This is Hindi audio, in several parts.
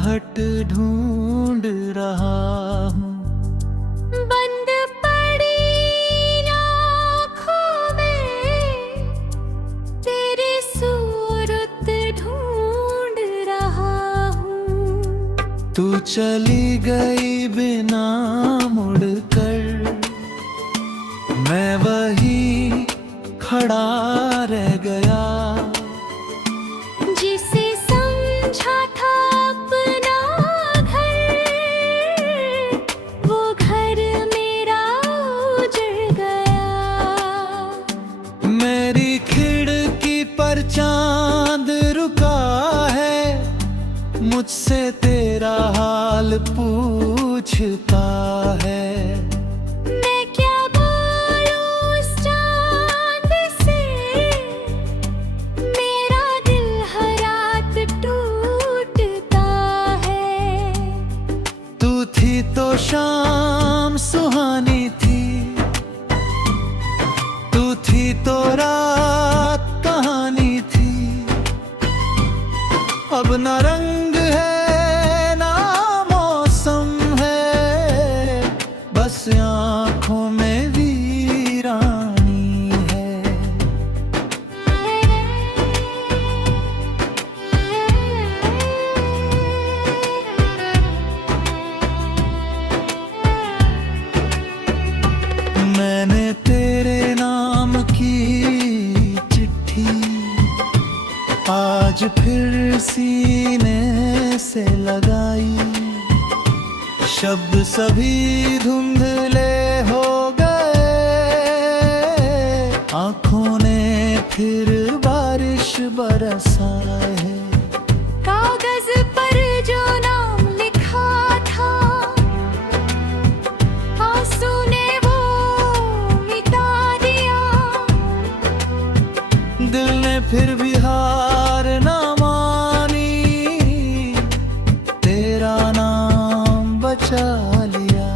आहट ढूंढ रहा हूँ। बंद पड़ी आँखों में तेरी सूरत ढूंढ रहा हूँ। तू चली गई बिना मुड़कर, मैं वही खड़ा रह गया। जिसे समझा था अपना घर, वो घर मेरा उजड़ गया। मेरी खिड़की पर चांद रुका है, मुझसे तेरा हाल पूछता है। तो शाम सुहानी थी, तू थी तो रात कहानी थी। अब न रंग है ना मौसम है, बस आँखों में वीरानी है। मैंने तेरे नाम की चिट्ठी आज फिर सीने से लगाई। शब्द सभी धुंधले हो गए, आँखों ने फिर बारिश बरसाए। कागज पर जो नाम लिखा था, आंसू ने दिल ने फिर भी हार ना मानी, तेरा नाम बचा लिया।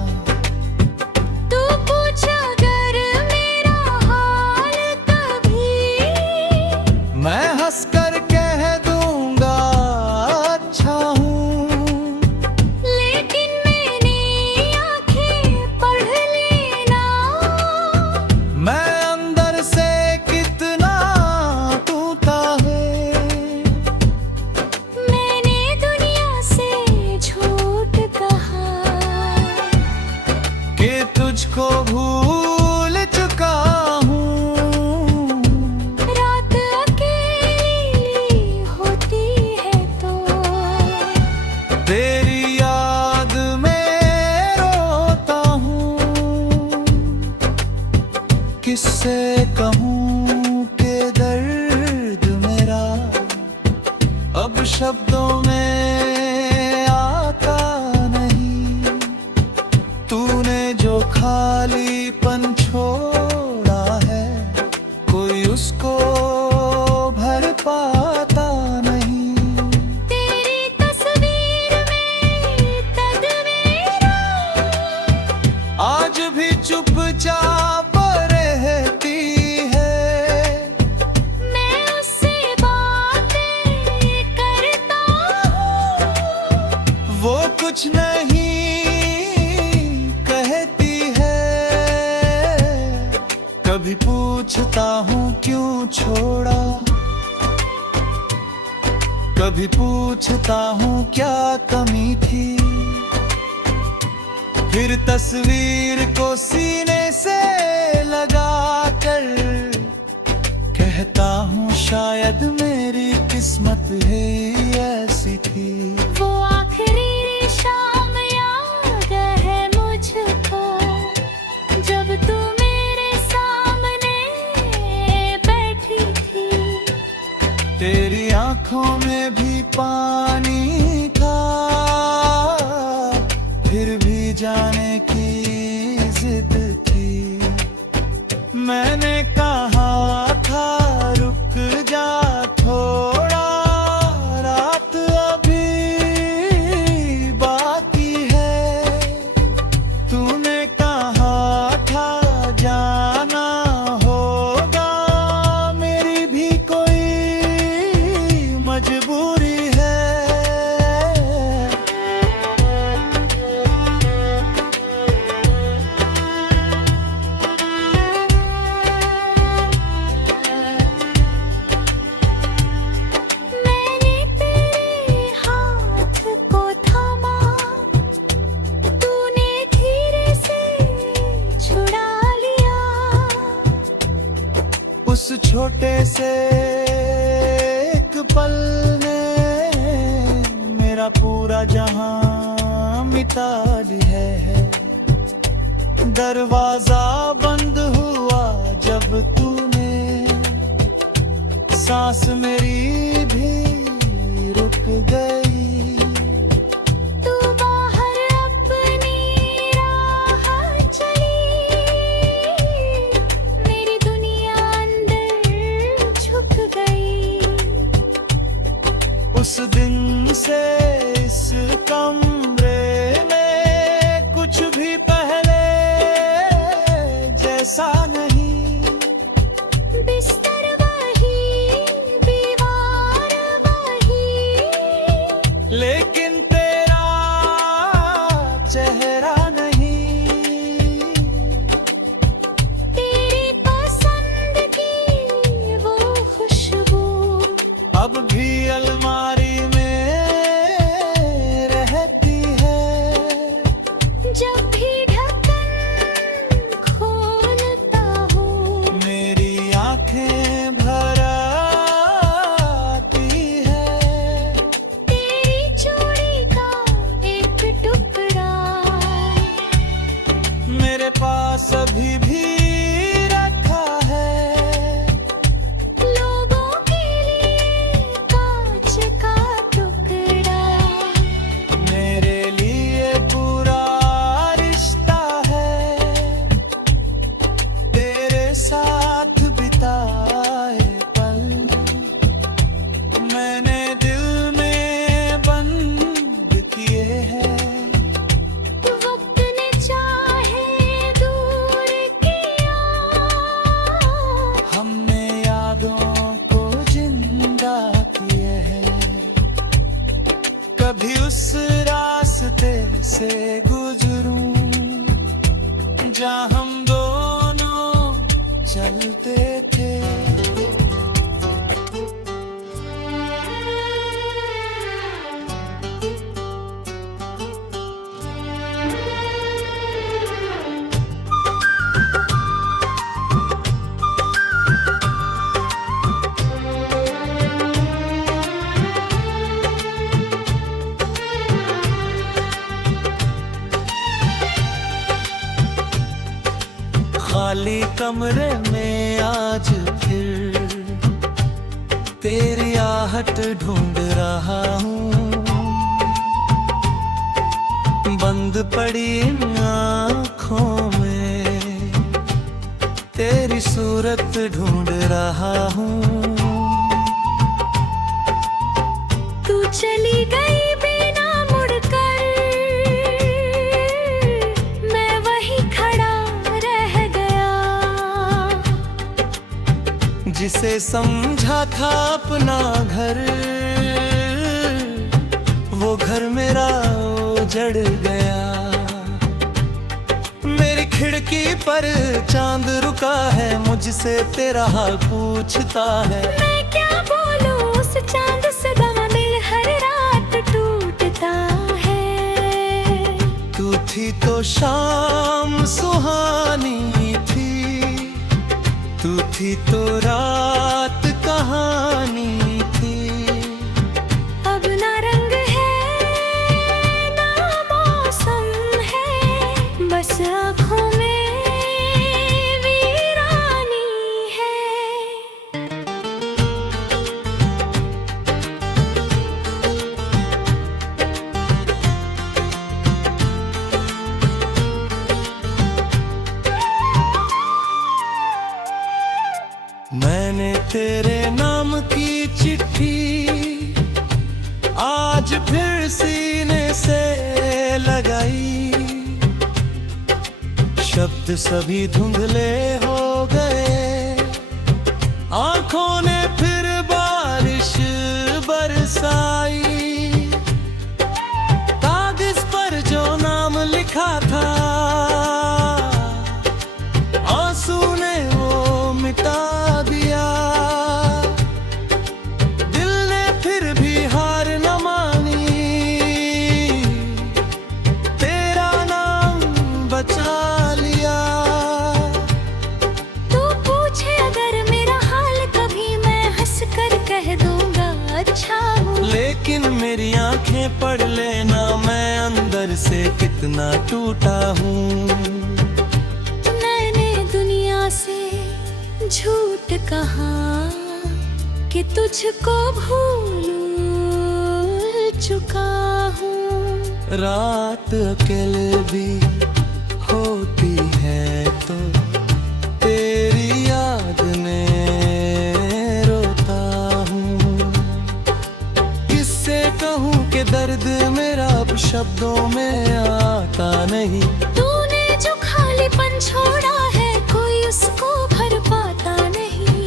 तू पूछा अगर मेरा हाल कभी, मैं हंसकर कह दूंगा अच्छा हूँ। लेकिन मैंने आंखें पढ़ लेना, मैं अंदर से कितना तुझको भूल चुका हूँ। रात अकेली होती है तो तेरी याद में रोता हूँ। किससे कहूँ के दर्द मेरा अब शब्दों में आता नहीं। तूने जो खालीपन छोड़ा है, कोई उसको भर पाता नहीं। तेरी तस्वीर में तदवीरा आज भी चुपचाप रहती है। मैं उससे बातें करता हूँ, वो कुछ नहीं कभी पूछता हूँ क्यों छोड़ा, कभी पूछता हूँ क्या कमी थी। फिर तस्वीर को सीने से लगा कर कहता हूँ शायद मेरी किस्मत है ऐसी थी। वो आखिरी शाम याद है मुझको, जब तू तेरी आँखों में भी पानी था, फिर भी जाने की जिद थी। मैंने कहा था रुक जा थोड़ा, रात अभी बाकी है। तूने कहा था जाना होगा, मेरी भी कोई मजबूरी है। छोटे से एक पल ने मेरा पूरा जहां मिटा दिया है। दरवाजा बंद हुआ जब तूने, सांस मेरी भी रुक गई। तू बाहर अपनी राह चली, मेरी दुनिया अंदर झुक गई। उस दिन से इस कमरे में कुछ भी पहले जैसा नहीं। बिस्तर वही, दीवार वही, लेकिन तेरा चेहरा नहीं। तेरी पसंद की वो खुशबू अब भी अलमारी में रहती है। जब भी ढक्कन खोलता हूँ, मेरी आंखें भर आती है। तेरी चूड़ी का एक टुकड़ा मेरे पास अभी भी रखा है। लोगों के लिए कांच का टुकड़ा, मेरे लिए पूरा रिश्ता है। तेरे साथ बिताए पल मैंने दिल में बंद किए हैं। वक्त ने चाहे दूर किया, हमने यादों को जिंदा किए हैं। कभी उस रास्ते से गुजरूं जहाँ हम दोनों चलते थे। खाली कमरे में आज फिर तेरी आहट ढूंढ रहा हूँ। बंद पड़ी इन आँखों में तेरी सूरत ढूंढ रहा हूँ। तू चली गई बिना मुड़कर, मैं वही खड़ा रह गया। जिसे समझा था अपना घर, वो घर मेरा उजड़ गया। मेरी खिड़की पर चांद रुका है, मुझसे तेरा हाल पूछता है। मैं क्या बोलूं उस चांद से, दमा दिल हर रात टूटता है। तू थी तो शाम सुहानी थी, तू थी तो रात कहानी थी। अब ना रंग है ना मौसम है, बस आँखों में वीरानी है। मैंने तेरे नाम की चिट्ठी आज फिर सीने से लगाई। शब्द सभी धुंधले हो गए, आंखों ने फिर बारिश बरसाई। कागज पर जो नाम लिखा था, आंसू ने वो मिटा दिया। दिल ने फिर भी हार न मानी, तेरा नाम बचा लिया। लेकिन मेरी आंखें पढ़ लेना, मैं अंदर से कितना टूटा हूँ। मैंने दुनिया से झूठ कहा कि तुझको भूल चुका हूँ। रात अकेले भी होती है तो तेरी याद में रोता हूँ। किससे कहूँ कि दर्द मेरा अब शब्दों में आता नहीं। तूने जो खालीपन छोड़ा है कोई उसको भर पाता नहीं।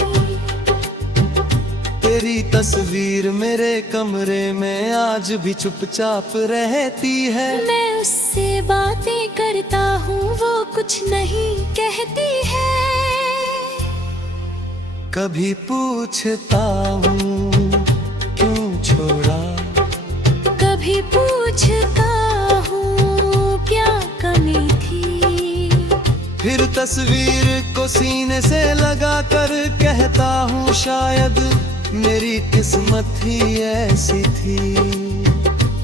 तेरी तस्वीर मेरे कमरे में आज भी चुपचाप रहती है। मैं उससे बातें करता हूँ वो कुछ नहीं कहती है। कभी पूछता हूँ क्यों छोड़ा, कभी पूछता हूँ क्या कमी थी। फिर तस्वीर को सीने से लगा कर कहता हूँ शायद मेरी किस्मत ही ऐसी थी।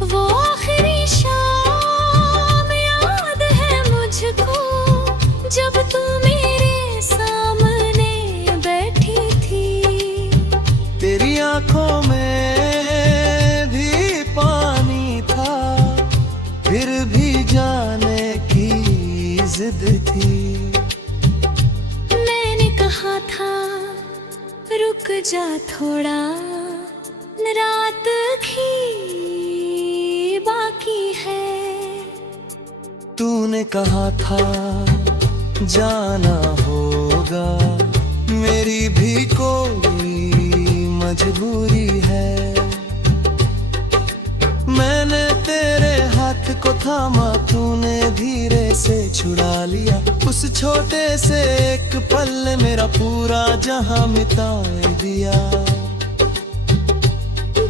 वो आखिरी शाम याद है मुझको जब तू मेरे सामने बैठी थी। तेरी आंखों में भी पानी था, फिर भी जाने की जिद थी। मैंने कहा था रुक जा थोड़ा, रात भी बाकी है। तूने कहा था जाना होगा, मेरी भी कोई मजबूरी है। मैंने तेरे हाथ को थामा, तूने धीरे से छुड़ा लिया। उस छोटे से एक पल ने मेरा पूरा जहां मिटा दिया।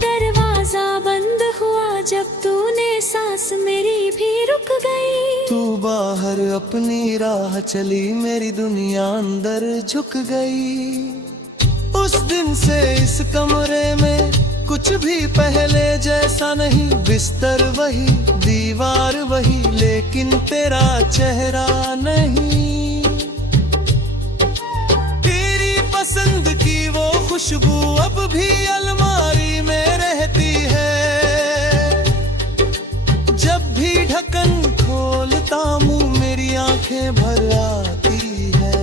दरवाजा बंद हुआ जब तूने, सांस मेरी भी रुक गई। तू बाहर अपनी राह चली, मेरी दुनिया अंदर झुक गई। उस दिन से इस कमरे में कुछ भी पहले जैसा नहीं। बिस्तर वही, दीवार वही, लेकिन तेरा चेहरा नहीं। तेरी पसंद की वो खुशबू अब भी अलमारी में रहती है। जब भी ढक्कन खोलता मुंह मेरी आंखें भर आती है।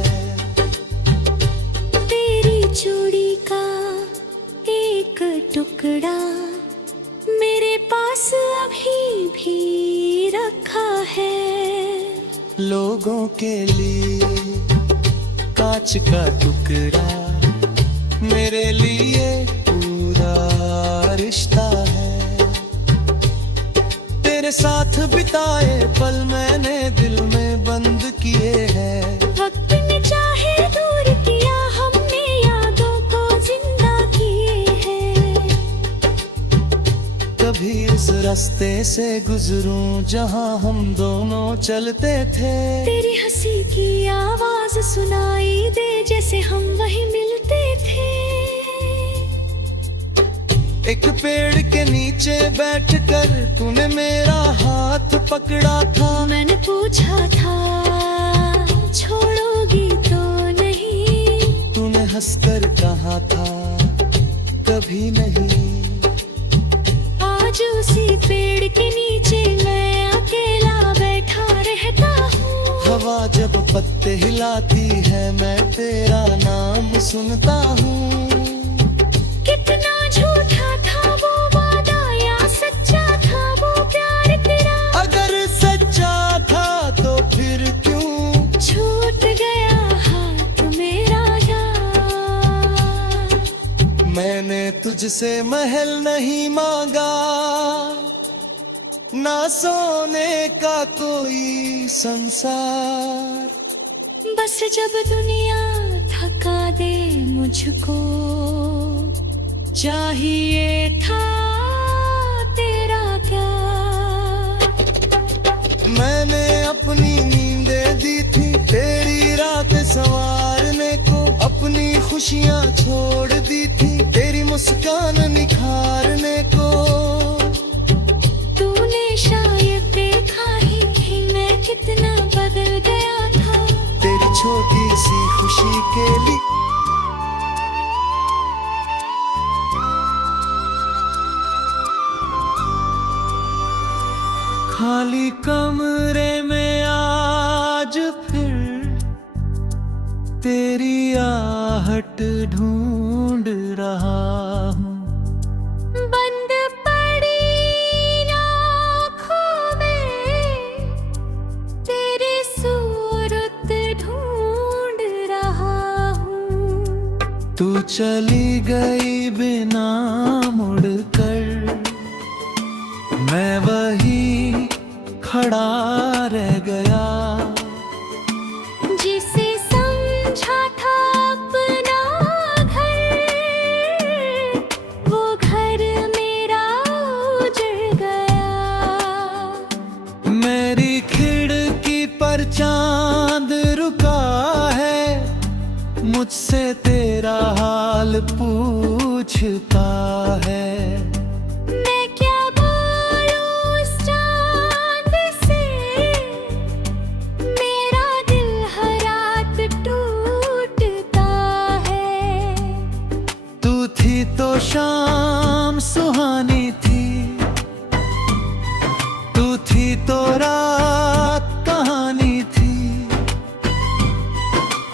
तेरी चूड़ी का एक टुकड़ा मेरे पास अभी भी रखा है। लोगों के लिए कांच का टुकड़ा, मेरे लिए पूरा रिश्ता है। तेरे साथ बिताए पल मैंने दिल में बंद किए हैं। वक्त ने चाहे दूर किया, हमने यादों को जिंदा किए हैं। कभी उस रास्ते से गुजरूं जहां हम दोनों चलते थे। तेरी हंसी की आवाज सुनाई दे जैसे हम वहीं मिलते थे। एक पेड़ के नीचे बैठकर तूने मेरा हाथ पकड़ा था। मैंने पूछा था छोड़ोगी तो नहीं। तूने हंसकर कहा था कभी नहीं। आज उसी पेड़ के नीचे मैं अकेला बैठा रहता हूँ। हवा जब पत्ते हिलाती है मैं तेरा नाम सुनता हूँ। कितना झूठा था वो वादा या सच्चा था वो प्यार तेरा। अगर सच्चा था तो फिर क्यों छूट गया हाथ मेरा यार। मैंने तुझसे महल नहीं मांगा, ना सोने का कोई संसार। बस जब दुनिया थका दे मुझको, चाहिए था तेरा प्यार। मैंने अपनी नींदें दी थी तेरी रात संवारने को। अपनी खुशियाँ छोड़ दी थी तेरी मुस्कान निखारने को। खाली कमरे में आज फिर तेरी आहट ढूंढ रहा हूँ। बंद पड़ी आँखों में तेरी सूरत ढूंढ रहा हूँ। तू चली गई बिना मुड़कर, मैं वही खड़ा रह गया। जिसे समझा था अपना घर, वो घर मेरा उजड़ गया। मेरी खिड़की पर चांद रुका है, मुझसे तेरा हाल पूछता है। मैं क्या बोलूं उस चांद से, मेरा दिल हर रात टूटता है। तू थी तो शाम सुहानी थी, तू थी तो रात कहानी थी।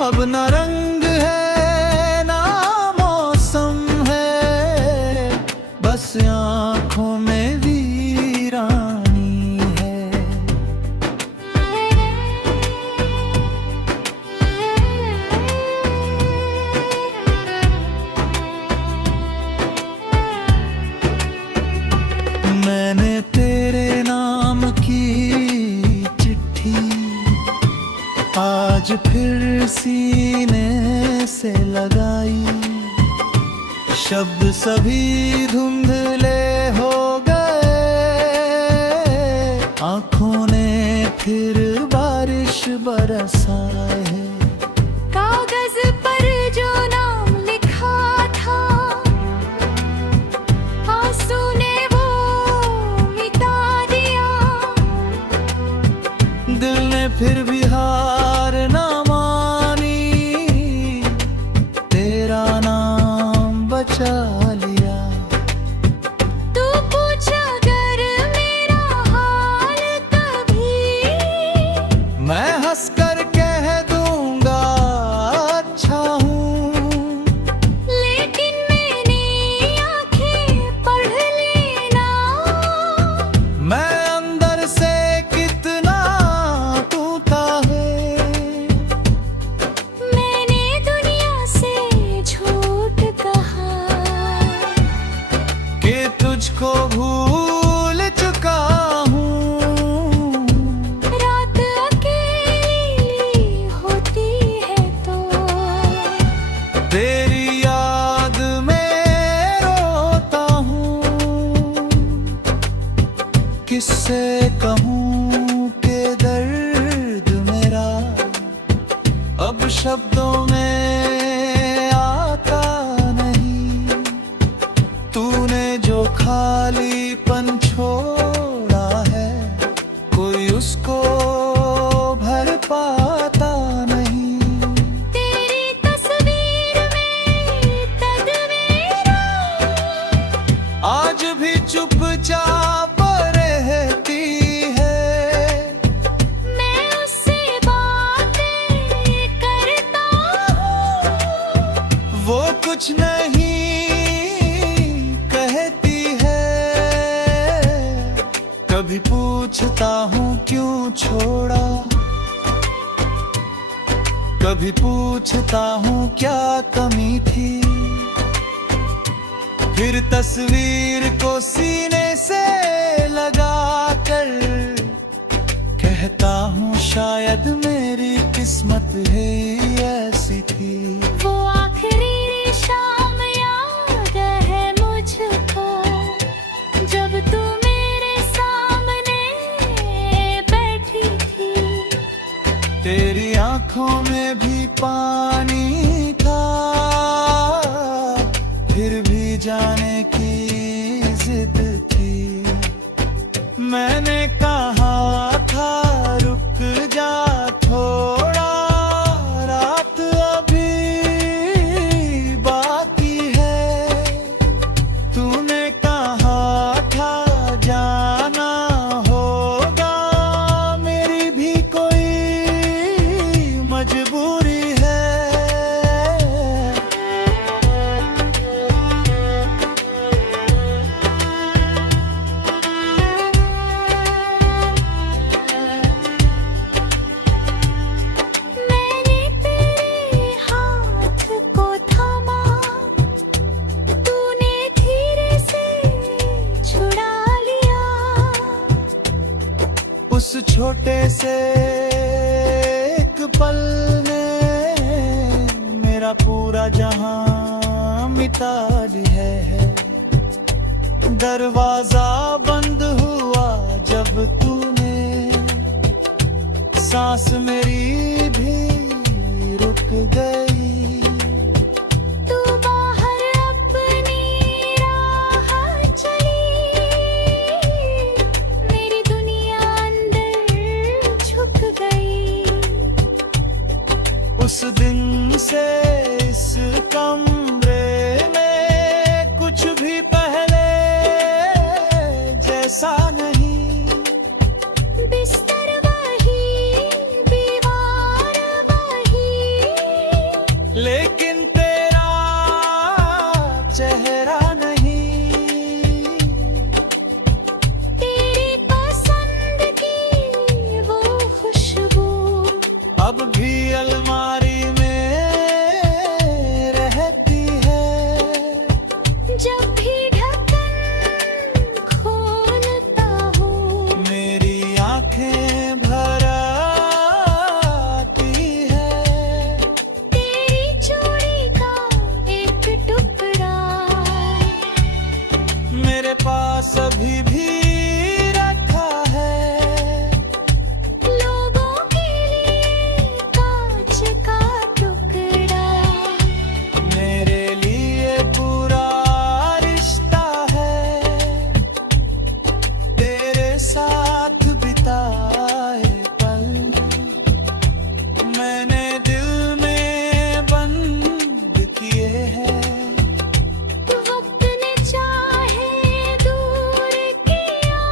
अब न रंग है ना मौसम है, बस आँखों में वीरानी है। मैंने तेरे नाम की चिट्ठी आज फिर सीने से लगाई। शब्द सभी धुंधले हो गए, आँखों ने फिर बारिश बरसाए। कागज पर जो नाम लिखा था, आंसू ने वो मिटा दिया। दिल ने फिर भी हार ना मानी, तेरा नाम बचा लिया। तू पूछ अगर मेरा हाल कभी, मैं हंसकर कह दूंगा अच्छा हूँ। लेकिन मैंने आंखें पढ़ लेना, मैं अंदर से कितना टूटा है। मैंने दुनिया से झूठ कहा कि तुझको भूल चुका हूँ। रात अकेली होती है तो तेरी याद में रोता हूँ। किससे कहूँ कि दर्द मेरा अब शब्दों में आता नहीं। तूने जो खालीपन छोड़ा है, कोई उसको भर पाता नहीं। तेरी तस्वीर में तदमेरा आज भी चुपचाप रहती है। मैं उससे बातें करता हूँ, वो कुछ नहीं कहती है। कभी पूछता हूँ क्यों छोड़ा, कभी पूछता हूँ क्या कमी थी। फिर तस्वीर को सीने से लगा कर कहता हूँ शायद मेरी किस्मत है ऐसी थी। वो आखिरी शाम याद है मुझको, जब तू मेरे सामने बैठी थी। तेरी आंखों में भी पानी था, फिर भी जाने की जिद थी। मैंने कहा था रुक जा थोड़ा, रात अभी बाकी है। तूने कहा था जाना होगा, छोटे से एक पल ने मेरा पूरा जहां मिटा दिया है। दरवाजा बंद हुआ जब तूने, सांस मेरी भी रुक गई। तू बाहर अपनी राह चली, मेरी दुनिया अंदर झुक गई। उस दिन से इस कमरे में कुछ भी पहले जैसा नहीं। बिस्तर वही, दीवार वही, लेकिन तेरा चेहरा नहीं। तेरी पसंद की वो खुशबू अब भी अलमारी में रहती है। जब भी ढक्कन खोलता हूँ, मेरी आंखें भर आती है। तेरी चूड़ी का एक टुकड़ा मेरे पास अभी भी रखा है। लोगों के लिए कांच का टुकड़ा। मेरे लिए पूरा रिश्ता है। तेरे साथ बिताए पल मैंने दिल में बंद किए हैं। वक्त ने चाहे दूर किया,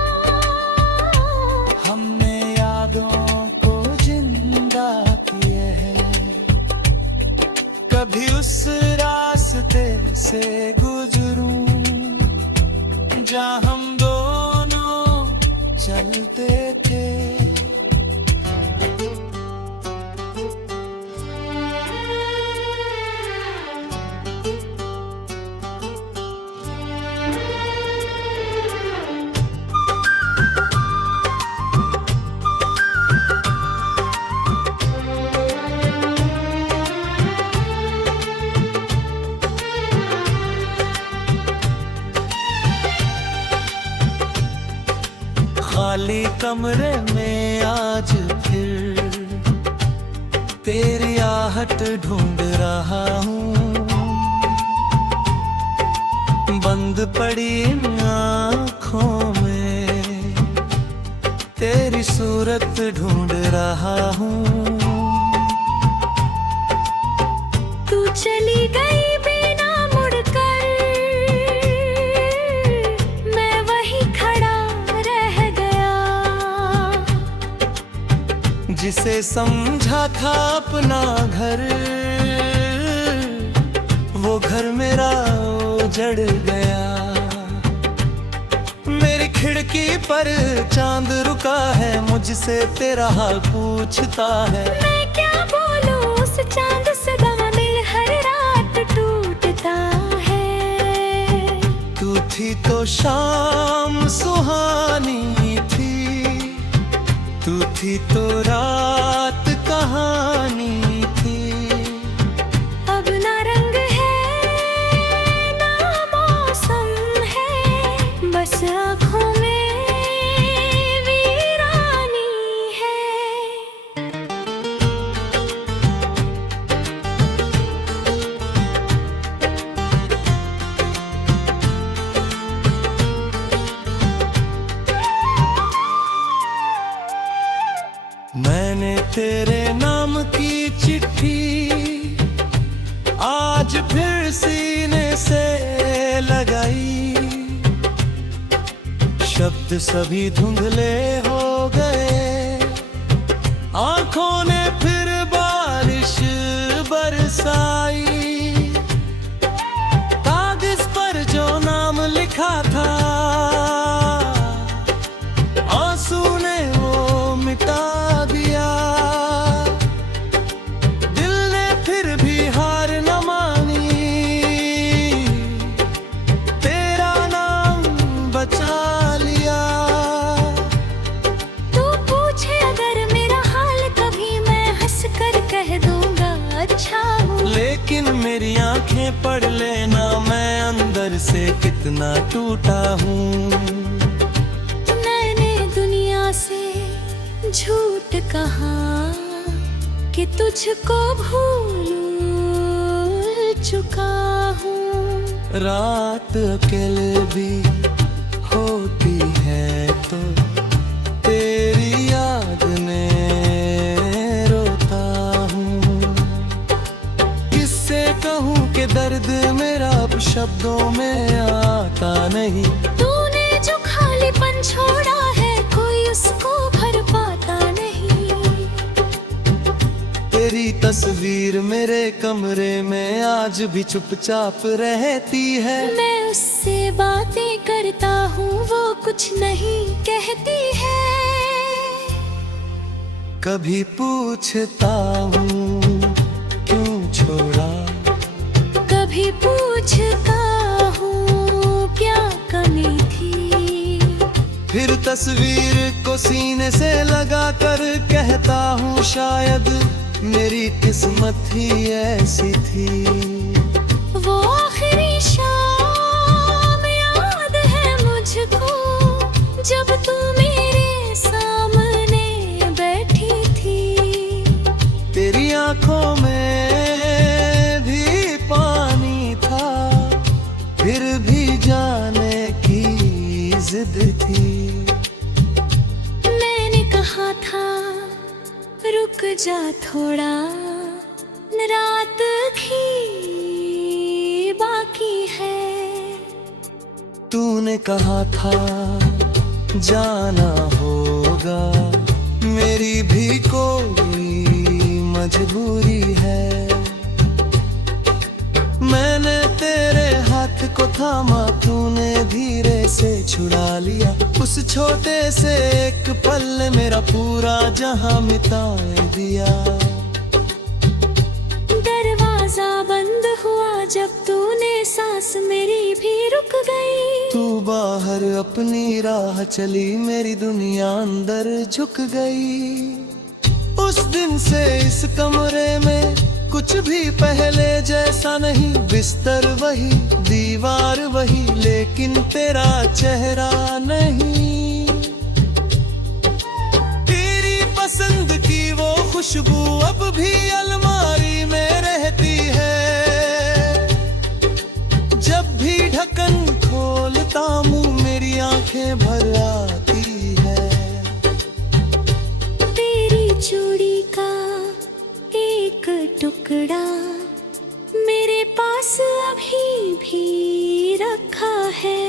हमने यादों को जिंदा किए हैं। कभी उस रास्ते से गुजरूं जहाँ हम दोनों चलते थे। खाली कमरे में आज फिर तेरी आहट ढूंढ रहा हूँ। बंद पड़ी इन आँखों में तेरी सूरत ढूंढ रहा हूँ। तू चली गई बिना मुड़कर, मैं वही खड़ा रह गया। जिसे समझा था अपना घर, वो घर मेरा उजड़ गया। मेरी खिड़की पर चांद रुका है, मुझसे तेरा हाल पूछता है। मैं क्या बोलूं उस चांद से, दवा मिल हर रात टूटता है। तू थी तो शाम सुहानी थी, तू थी तो रात कहानी थी। अब ना रंग है ना मौसम है, बस आँखों में वीरानी है। मैंने तेरे नाम की चिट्ठी आज फिर सीने से लगाई। शब्द सभी धुंधले हो गए, आंखों ने फिर बारिश बरसाई। कागज पर जो नाम लिखा था, आंसू ने वो मिटा दिया। दिल ने फिर भी हार न मानी, तेरा नाम बचा लिया। तू पूछे मेरी आंखें पढ़ लेना मैं अंदर से कितना टूटा हूँ। मैंने दुनिया से झूठ कहा कि तुझको भूल चुका हूँ। रात अकेले भी होती है तो तेरी याद ने रोता हूँ। किससे कहूँ कि दर्द मेरा अब शब्दों में आता नहीं। तूने जो खालीपन छोड़ा है कोई उसको भर पाता नहीं। तेरी तस्वीर मेरे कमरे में आज भी चुपचाप रहती है। मैं उससे बातें करता हूँ वो कुछ नहीं कहती है। कभी पूछता हूँ क्यों छोड़ा, कभी पूछता हूँ क्या कमी थी। फिर तस्वीर को सीने से लगा कर कहता हूँ शायद मेरी किस्मत ही ऐसी थी। वो आखिरी शाम याद है मुझको जब तू मेरे सामने बैठी थी। तेरी आंखों में भी पानी था फिर भी जाने की जिद थी। मैंने कहा था रुक जा थोड़ा, रात की बाकी है। तूने कहा था जाना होगा, मेरी भी कोई मजबूरी है। मैंने तेरे हाथ को थामा, तूने धीरे से छुड़ा लिया। उस छोटे से एक पल ने मेरा पूरा जहां मिटा दिया। दरवाजा बंद हुआ जब तूने, सांस मेरी भी रुक गई। तू बाहर अपनी राह चली, मेरी दुनिया अंदर झुक गई। उस दिन से इस कमरे में कुछ भी पहले जैसा नहीं। बिस्तर वही, दीवार वही, लेकिन तेरा चेहरा नहीं। तेरी पसंद की वो खुशबू अब भी अलमारी में रहती है। जब भी ढक्कन खोलता मुंह मेरी आंखें भर आती है। तेरी चूड़ी का एक टुकड़ा मेरे पास अभी भी रखा है।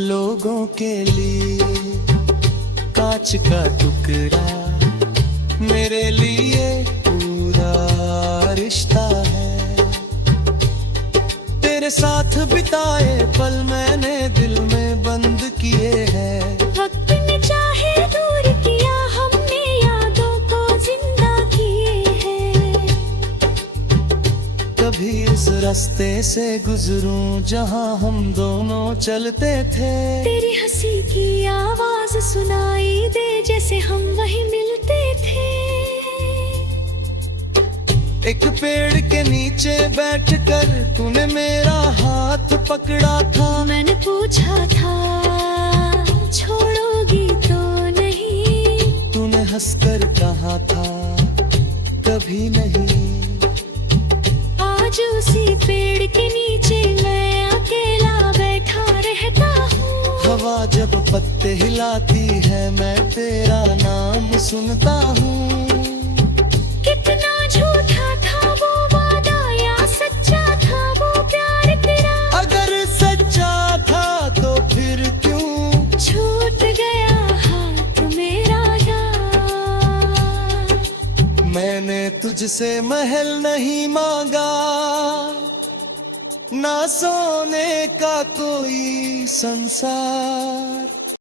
लोगों के लिए कांच का टुकड़ा, मेरे लिए पूरा रिश्ता है। तेरे साथ बिताए पल मैंने दिल में बंद किए हैं। वक्त ने चाहे दूर किया, हमने यादों को जिंदा किए हैं। कभी उस रास्ते से गुजरूं जहां हम दोनों चलते थे। तेरी हंसी की आवाज सुनाई दे जैसे हम वहीं मिलते थे। एक पेड़ के नीचे बैठकर तूने मेरा हाथ पकड़ा था। मैंने पूछा था छोड़ोगी तो नहीं। तूने हंसकर कहा था कभी नहीं। आज उसी पेड़ के नीचे मैं अकेला बैठा रहता हूँ। हवा जब पत्ते हिलाती है मैं तेरा नाम सुनता हूँ। कितना झूठा था वो वादा या सच्चा था वो प्यार तेरा। अगर सच्चा था तो फिर क्यों छूट गया हाथ मेरा यार। मैंने तुझसे महल नहीं मांगा, ना सोने का कोई संसार।